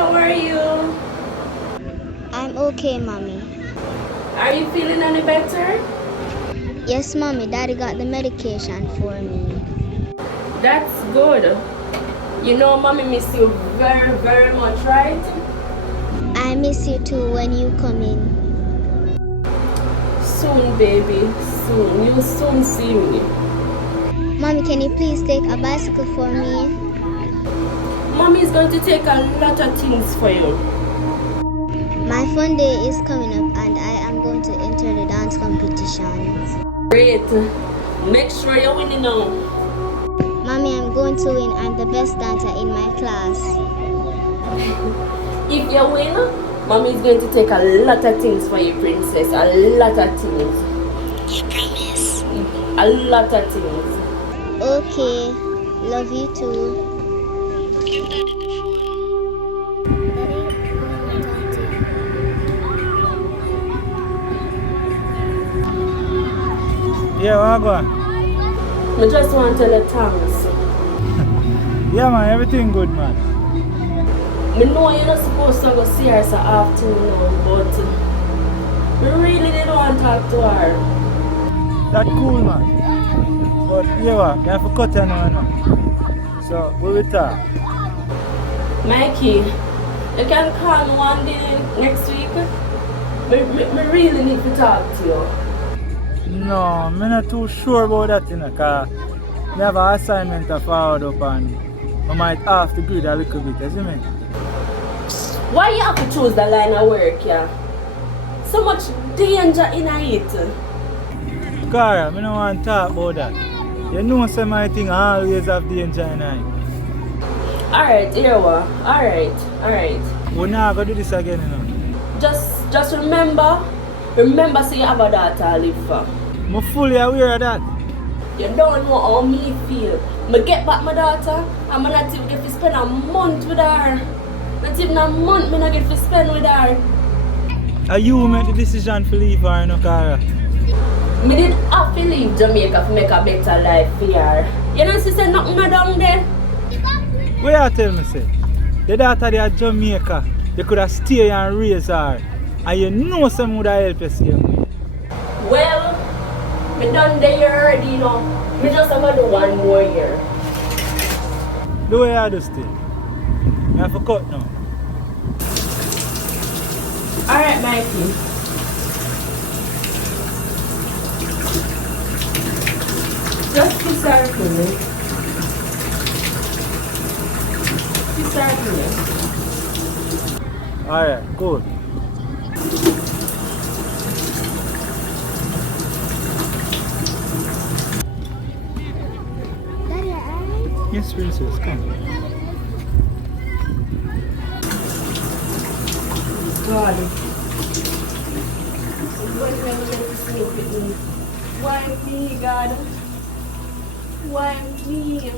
how are you? I'm okay, Mommy. Are you feeling any better? Yes, Mommy, Daddy got the medication for me. That's good. You know, Mommy miss you very, very much, right? I miss you too when you come in. Soon, baby, soon. You'll soon see me. Mommy, can you please take a bicycle for me? Mommy is going to take a lot of things for you. My fun day is coming up and I am going to enter the dance competitions. Great. Make sure you're winning now. Mommy, I'm going to win. I'm the best dancer in my class. If you win, Mommy is going to take a lot of things for you, princess. A lot of things. You promise? A lot of things. Okay. Love you too. Give Daddy the phone. Daddy, Mommy wants to talk to you. Yeah, what go on? I just want to tell you thanks. Yeah, man, everything good, man. I know you're not supposed to go see her this afternoon, but I really didn't want to talk to her. That cool, man. But yeah, what? You have to cut her now. So, we will talk. Mikey, you can call me one day next week. I really need to talk to you. No, I'm not too sure about that, you know, because I have an assignment to forward up and I might off the grid a little bit, you see me? Why you have to choose the line of work, yeah? So much danger in it. Cara, I don't want to talk about that. You know some my thing always have danger in it. Alright, here we are. Alright. We're not going to do this again, you know. Just remember so you have a daughter to live for. I'm fully aware of that. You don't know how me feel. I get back my daughter and I'm not even get to spend a month with her. Not even a month I not get to spend with her. And you make the decision to leave her, you know, Cara? I did have to leave Jamaica to make a better life for her. You know, she said nothing down there. What you tell me, say? The daughter there at Jamaica, they could have stayed and raised her. And you know some would have helped you same way. Well, I done there already, you know. I just have to do one more year. The way I do still. I have to cut now. Alright, Mikey. Just be sorry for me. Be sorry for me. Alright, good. Daddy, alright? Yes, princess, come. God. When will you let me sleep with me? Why me, God? Why me?